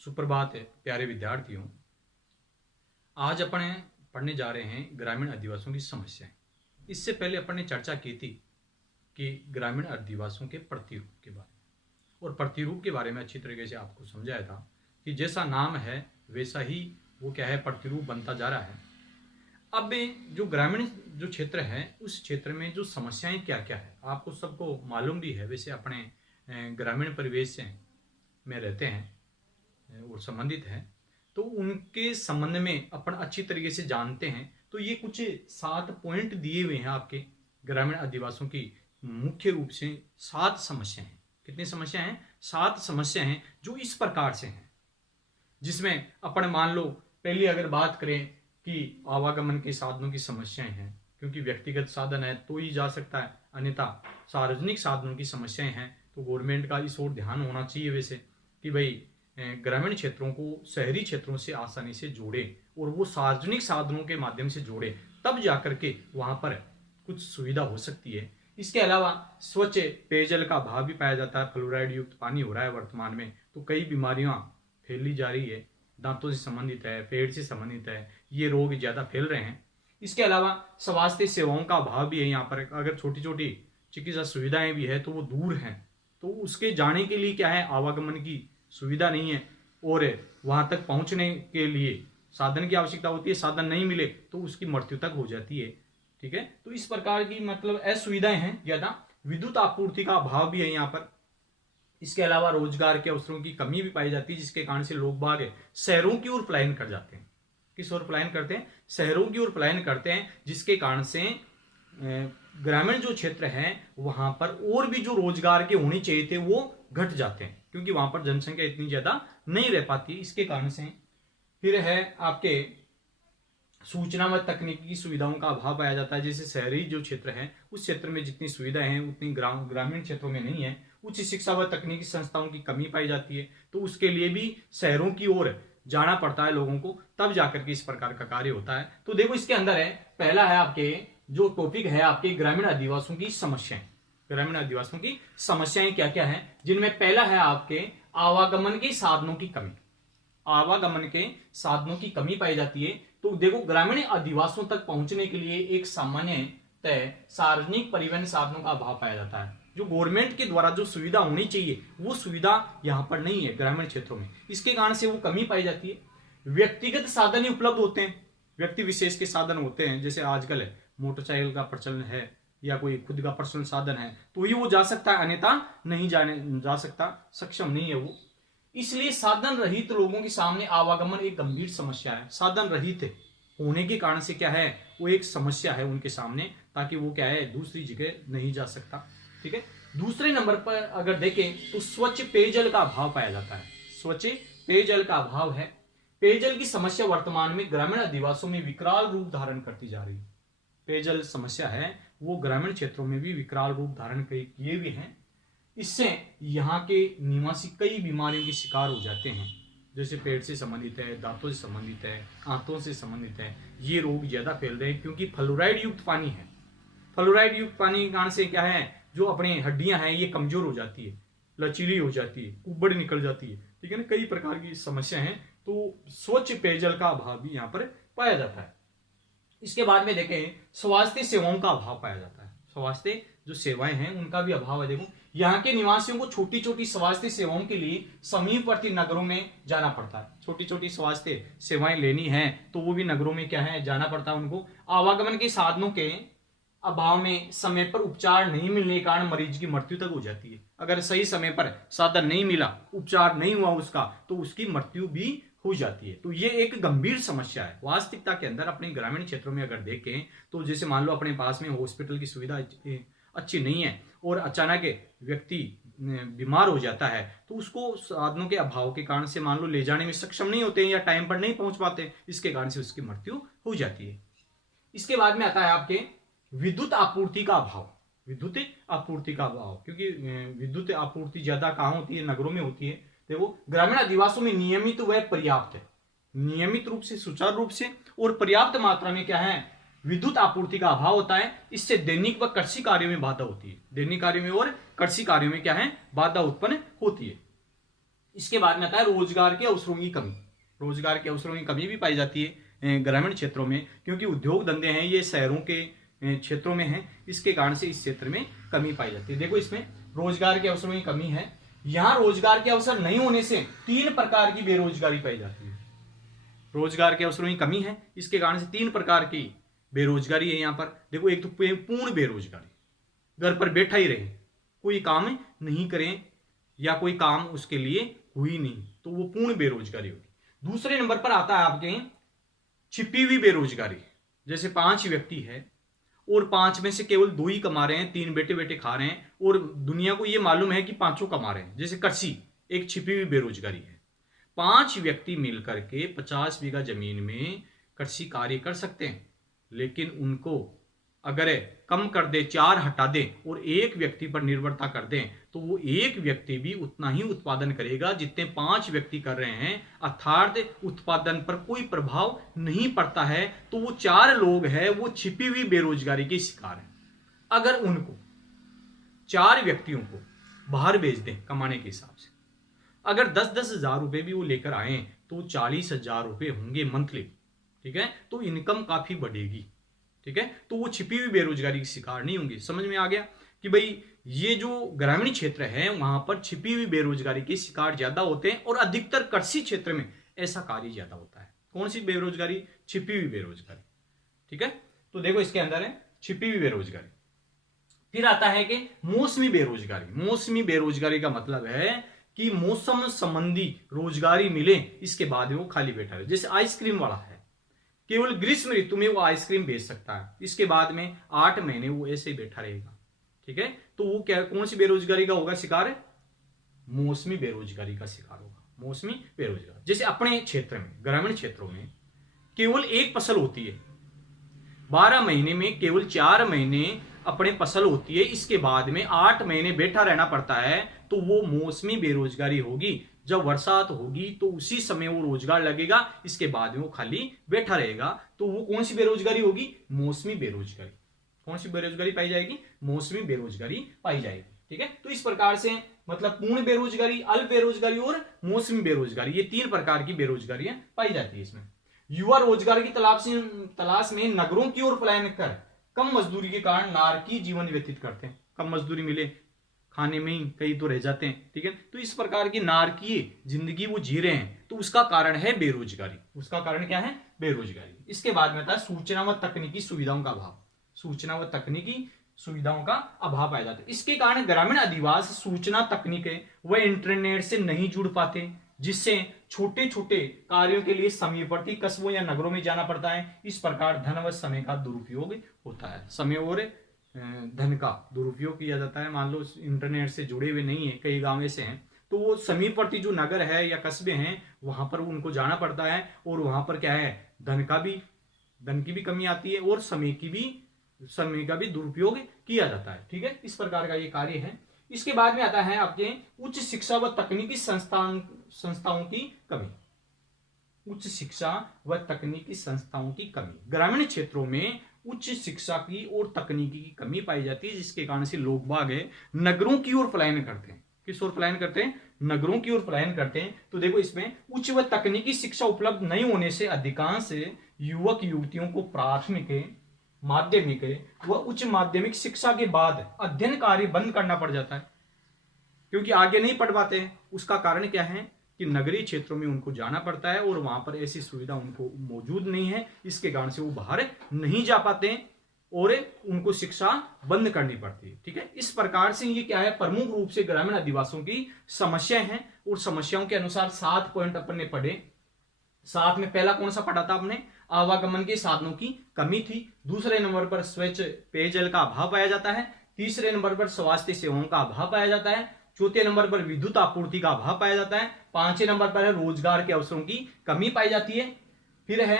सुप्रभात है प्यारे विद्यार्थियों। आज अपन पढ़ने जा रहे हैं ग्रामीण आदिवासियों की समस्याएं। इससे पहले अपन ने चर्चा की थी कि ग्रामीण आदिवासियों के प्रतिरूप के बारे में, और प्रतिरूप के बारे में अच्छी तरीके से आपको समझाया था कि जैसा नाम है वैसा ही वो क्या है, प्रतिरूप बनता जा रहा है। अब जो ग्रामीण जो क्षेत्र है उस क्षेत्र में जो समस्याएं क्या क्या है आपको सबको मालूम भी है। वैसे अपने ग्रामीण परिवेश से में रहते हैं और संबंधित हैं, तो उनके संबंध में अपन अच्छी तरीके से जानते हैं। तो ये कुछ 7 पॉइंट दिए हुए हैं आपके ग्रामीण आदिवासियों की। मुख्य रूप से 7 समस्या हैं। कितनी समस्या हैं? 7 समस्या हैं जो इस प्रकार से हैं, जिसमें अपन मान लो पहली अगर बात करें कि आवागमन के साधनों की समस्याएं हैं, क्योंकि व्यक्तिगत साधन है तो ही जा सकता है, अन्यथा सार्वजनिक साधनों की समस्याएं हैं। तो गवर्नमेंट का इस ओर ध्यान होना चाहिए वैसे कि भाई ग्रामीण क्षेत्रों को शहरी क्षेत्रों से आसानी से जोड़े और वो सार्वजनिक साधनों के माध्यम से जोड़े, तब जाकर के वहां पर कुछ सुविधा हो सकती है। इसके अलावा स्वच्छ पेयजल का अभाव भी पाया जाता है। फ्लोराइड युक्त पानी हो रहा है वर्तमान में, तो कई बीमारियां फैली जा रही है, दांतों से संबंधित है, पेट से संबंधित है, ये रोग ज्यादा फैल रहे हैं। इसके अलावा स्वास्थ्य सेवाओं का अभाव भी है यहाँ पर। अगर छोटी छोटी चिकित्सा सुविधाएं भी है तो वो दूर हैं, तो उसके जाने के लिए क्या है, आवागमन की सुविधा नहीं है, और वहां तक पहुंचने के लिए साधन की आवश्यकता होती है। साधन नहीं मिले तो उसकी मृत्यु तक हो जाती है। ठीक है, तो इस प्रकार की मतलब असुविधाएं हैं ज्यादा। विद्युत आपूर्ति का अभाव भी है यहाँ पर। इसके अलावा रोजगार के अवसरों की कमी भी पाई जाती है, जिसके कारण से लोग बाग शहरों की ओर पलायन कर जाते हैं। किस ओर पलायन करते हैं? शहरों की ओर पलायन करते हैं, जिसके कारण से ग्रामीण जो क्षेत्र है वहां पर और भी जो रोजगार के होने चाहिए थे वो घट जाते हैं, क्योंकि वहां पर जनसंख्या इतनी ज्यादा नहीं रह पाती। इसके कारण से फिर है आपके सूचना व तकनीकी की सुविधाओं का अभाव पाया जाता है। जैसे शहरी जो क्षेत्र है उस क्षेत्र में जितनी सुविधाएं हैं उतनी ग्रामीण क्षेत्रों में नहीं है। उच्च शिक्षा व तकनीकी संस्थाओं की कमी पाई जाती है, तो उसके लिए भी शहरों की ओर जाना पड़ता है लोगों को, तब जाकर के इस प्रकार का कार्य होता है। तो देखो इसके अंदर है, पहला है आपके जो टॉपिक है आपके ग्रामीण आदिवासियों की समस्याएं। ग्रामीण आदिवासियों की समस्याएं क्या क्या है, जिनमें पहला है आपके आवागमन के साधनों की कमी। आवागमन के साधनों की कमी पाई जाती है। तो देखो ग्रामीण आदिवासियों तक पहुंचने के लिए एक सामान्य तय सार्वजनिक परिवहन साधनों का अभाव पाया जाता है। जो गवर्नमेंट के द्वारा जो सुविधा होनी चाहिए वो सुविधा यहाँ पर नहीं है ग्रामीण क्षेत्रों में, इसके कारण से वो कमी पाई जाती है। व्यक्तिगत साधन ही उपलब्ध होते हैं, व्यक्ति विशेष के साधन होते हैं। जैसे आजकल मोटरसाइकिल का प्रचलन है या कोई खुद का पर्सनल साधन है तो ही वो जा सकता है, अन्यथा नहीं जा सकता, सक्षम नहीं है वो। इसलिए साधन रहित लोगों के सामने आवागमन एक गंभीर समस्या है। साधन रहित होने के कारण से क्या है, वो एक समस्या है उनके सामने, ताकि वो क्या है दूसरी जगह नहीं जा सकता। ठीक है, दूसरे नंबर पर अगर देखें तो स्वच्छ पेयजल का अभाव पाया जाता है। स्वच्छ पेयजल का अभाव है। पेयजल की समस्या वर्तमान में ग्रामीण आदिवासियों में विकराल रूप धारण करती जा रही है। पेयजल समस्या है वो ग्रामीण क्षेत्रों में भी विकराल रूप धारण किए हुए हैं। इससे यहाँ के निवासी कई बीमारियों के शिकार हो जाते हैं, जैसे पेट से संबंधित है, दांतों से संबंधित है, आंतों से संबंधित है। ये रोग ज्यादा फैल रहे हैं क्योंकि फ्लोराइड युक्त पानी है। फ्लोराइड युक्त पानी के कारण से क्या है, जो अपने हड्डियां हैं ये कमजोर हो जाती है, लचीली हो जाती है, उबड़ निकल जाती है। ठीक है ना, कई प्रकार की समस्या है। तो स्वच्छ पेयजल का अभाव भी यहाँ पर पाया जाता है। इसके बाद में देखें स्वास्थ्य सेवाओं का अभाव पाया जाता है। स्वास्थ्य जो सेवाएं हैं उनका भी अभाव है। देखो यहाँ के निवासियों को छोटी छोटी स्वास्थ्य सेवाओं के लिए समीपवर्ती नगरों में जाना पड़ता है। छोटी छोटी स्वास्थ्य सेवाएं लेनी है तो वो भी नगरों में क्या है, जाना पड़ता है उनको। आवागमन के साधनों के अभाव में समय पर उपचार नहीं मिलने के कारण मरीज की मृत्यु तक हो जाती है। अगर सही समय पर साधन नहीं मिला, उपचार नहीं हुआ उसका, तो उसकी मृत्यु भी हो जाती है। तो ये एक गंभीर समस्या है वास्तविकता के अंदर। अपने ग्रामीण क्षेत्रों में अगर देखें तो जैसे मान लो अपने पास में हॉस्पिटल की सुविधा अच्छी नहीं है और अचानक व्यक्ति बीमार हो जाता है, तो उसको साधनों के अभाव के कारण से मान लो ले जाने में सक्षम नहीं होते हैं या टाइम पर नहीं पहुंच पाते, इसके कारण से उसकी मृत्यु हो जाती है। इसके बाद में आता है आपके विद्युत आपूर्ति का अभाव। विद्युत आपूर्ति का अभाव, क्योंकि विद्युत आपूर्ति ज्यादा कहाँ होती है, नगरों में होती है। देखो ग्रामीण आदिवासियों में नियमित व पर्याप्त है, नियमित रूप से सुचारू रूप से और पर्याप्त मात्रा में क्या है, विद्युत आपूर्ति का अभाव होता है। इससे दैनिक व कृषि कार्यों में बाधा होती है। दैनिक कार्यों में और कृषि कार्यों में क्या है, बाधा उत्पन्न होती है। इसके बाद में आता है रोजगार के अवसरों की कमी। रोजगार के अवसरों की कमी भी पाई जाती है ग्रामीण क्षेत्रों में, क्योंकि उद्योग धंधे हैं ये शहरों के क्षेत्रों में है, इसके कारण से इस क्षेत्र में कमी पाई जाती है। देखो इसमें रोजगार के अवसरों की कमी है। यहां रोजगार के अवसर नहीं होने से 3 प्रकार की बेरोजगारी पाई जाती है। रोजगार के अवसरों की कमी है, इसके कारण से 3 प्रकार की बेरोजगारी है यहाँ पर। देखो एक तो पूर्ण बेरोजगारी, घर पर बैठा ही रहे, कोई काम नहीं करें या कोई काम उसके लिए हुई नहीं, तो वो पूर्ण बेरोजगारी होगी। दूसरे नंबर पर आता है आपके छिपी हुई बेरोजगारी। जैसे 5 व्यक्ति है और 5 में से केवल 2 ही कमा रहे हैं, 3 बेटे बेटे खा रहे हैं और दुनिया को ये मालूम है कि 5 कमा रहे हैं। जैसे कृषि एक छिपी हुई बेरोजगारी है। 5 व्यक्ति मिलकर के 50 बीघा जमीन में कृषि कार्य कर सकते हैं, लेकिन उनको अगर कम कर दे, 4 हटा दें और 1 व्यक्ति पर निर्भरता कर दें, तो वो 1 व्यक्ति भी उतना ही उत्पादन करेगा जितने 5 व्यक्ति कर रहे हैं, अर्थात उत्पादन पर कोई प्रभाव नहीं पड़ता है। तो वो 4 लोग हैं वो छिपी हुई बेरोजगारी के शिकार हैं। अगर उनको 4 व्यक्तियों को बाहर भेज दें कमाने के हिसाब से, अगर 10-10 हजार रुपए भी वो लेकर आए तो 40,000 रुपए होंगे मंथली, ठीक है, तो इनकम काफी बढ़ेगी, ठीक है, तो वो छिपी हुई बेरोजगारी की शिकार नहीं होंगे। समझ में आ गया कि भाई ये जो ग्रामीण क्षेत्र है वहां पर छिपी हुई बेरोजगारी के शिकार ज्यादा होते हैं और अधिकतर कृषि क्षेत्र में ऐसा कार्य ज्यादा होता है। कौन सी बेरोजगारी? छिपी हुई बेरोजगारी, ठीक है। तो देखो इसके अंदर है छिपी हुई बेरोजगारी। फिर आता है कि मौसमी बेरोजगारी। मौसमी बेरोजगारी का मतलब है कि मौसम संबंधी रोजगारी मिले, इसके बाद वो खाली बैठा रहे। जैसे आइसक्रीम वाला है, केवल ग्रीष्म ऋतु में वो आइसक्रीम बेच सकता है, इसके बाद में 8 महीने वो ऐसे ही बैठा रहेगा, ठीक है। तो वो क्या, कौन सी बेरोजगारी का होगा शिकार? मौसमी बेरोजगारी का शिकार होगा, मौसमी बेरोजगार। जैसे अपने क्षेत्र में, ग्रामीण क्षेत्रों में केवल एक फसल होती है, 12 महीने में केवल 4 महीने अपने फसल होती है, इसके बाद में 8 महीने बैठा रहना पड़ता है, तो वो मौसमी बेरोजगारी होगी। जब बरसात होगी तो उसी समय वो रोजगार लगेगा, इसके बाद में वो खाली बैठा रहेगा, तो वो कौन सी बेरोजगारी होगी? मौसमी बेरोजगारी। कौन सी बेरोजगारी पाई जाएगी? मौसमी बेरोजगारी पाई जाएगी, ठीक है। तो इस प्रकार से मतलब पूर्ण बेरोजगारी, अल्प बेरोजगारी और मौसमी बेरोजगारी, ये 3 प्रकार की बेरोजगारियां पाई जाती है इसमें। युवा रोजगार की तलाश में नगरों की ओर पलायन कर कम मजदूरी के कारण नारकीय जीवन व्यतीत करते हैं। कम मजदूरी मिले, खाने में ही कई तो रह जाते हैं, ठीक है। तो इस प्रकार की नारकीय जिंदगी वो जी रहे हैं, तो उसका कारण है बेरोजगारी। उसका कारण क्या है? बेरोजगारी। इसके बाद में आता है सूचना व तकनीकी सुविधाओं का अभाव। सूचना व तकनीकी सुविधाओं का अभाव पाया जाता है। इसके कारण ग्रामीण अधिवास सूचना तकनीक व इंटरनेट से नहीं जुड़ पाते, जिससे छोटे छोटे कार्यों के लिए समीपवर्ती कस्बों या नगरों में जाना पड़ता है। इस प्रकार धन व समय का दुरुपयोग होता है। समय और धन का दुरुपयोग किया जाता है। मान लो इंटरनेट से जुड़े हुए नहीं है, कई गांव ऐसे हैं, तो वो समीपवर्ती जो नगर है या कस्बे हैं वहां पर उनको जाना पड़ता है, और वहां पर क्या है, धन की भी कमी आती है और समय का भी दुरुपयोग किया जाता है, ठीक है। इस प्रकार का ये कार्य है। इसके बाद में आता है आपके उच्च शिक्षा व तकनीकी संस्थाओं की कमी। उच्च शिक्षा व तकनीकी संस्थाओं की कमी। ग्रामीण क्षेत्रों में उच्च शिक्षा की और तकनीकी की कमी पाई जाती है, जिसके कारण से लोग बाग नगरों की ओर पलायन करते हैं। किस ओर पलायन करते हैं? नगरों की ओर पलायन करते हैं। तो देखो इसमें उच्च व तकनीकी शिक्षा उपलब्ध नहीं होने से अधिकांश युवक युवतियों को प्राथमिक, माध्यमिक व उच्च माध्यमिक शिक्षा के बाद अध्ययन कार्य बंद करना पड़ जाता है, क्योंकि आगे नहीं पढ़ पाते हैं। उसका कारण क्या है कि नगरीय क्षेत्रों में उनको जाना पड़ता है और वहां पर ऐसी सुविधा उनको मौजूद नहीं है, इसके कारण से वो बाहर नहीं जा पाते हैं और उनको शिक्षा बंद करनी पड़ती है, ठीक है। इस प्रकार से ये क्या है, प्रमुख रूप से ग्रामीण अधिवासियों की समस्याएं हैं। और समस्याओं के अनुसार 7 पॉइंट अपन ने पढ़े। 7 में पहला कौन सा पढ़ा था आपने? आवागमन के साधनों की कमी थी। दूसरे नंबर पर स्वच्छ पेयजल का अभाव पाया जाता है। तीसरे नंबर पर स्वास्थ्य सेवाओं का अभाव पाया जाता है। चौथे नंबर पर विद्युत आपूर्ति का अभाव पाया जाता है। 5वें नंबर पर है रोजगार के अवसरों की कमी पाई जाती है। फिर है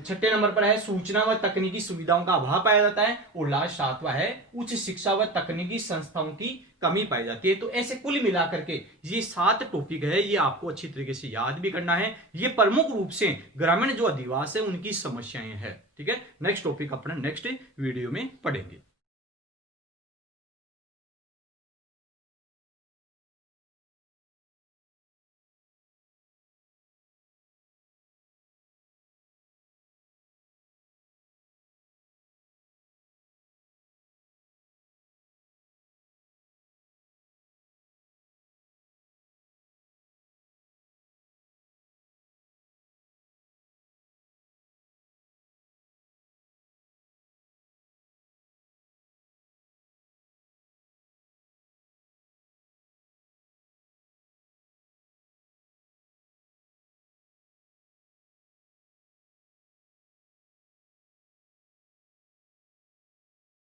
6ठे नंबर पर है सूचना व तकनीकी सुविधाओं का अभाव पाया जाता है। और लास्ट 7वां है उच्च शिक्षा व तकनीकी संस्थाओं की कमी पाई जाती है। तो ऐसे कुल मिलाकर के ये 7 टॉपिक है, ये आपको अच्छी तरीके से याद भी करना है। ये प्रमुख रूप से ग्रामीण जो अधिवास है उनकी समस्याएं हैं, ठीक है। नेक्स्ट टॉपिक अपना नेक्स्ट वीडियो में पढ़ेंगे।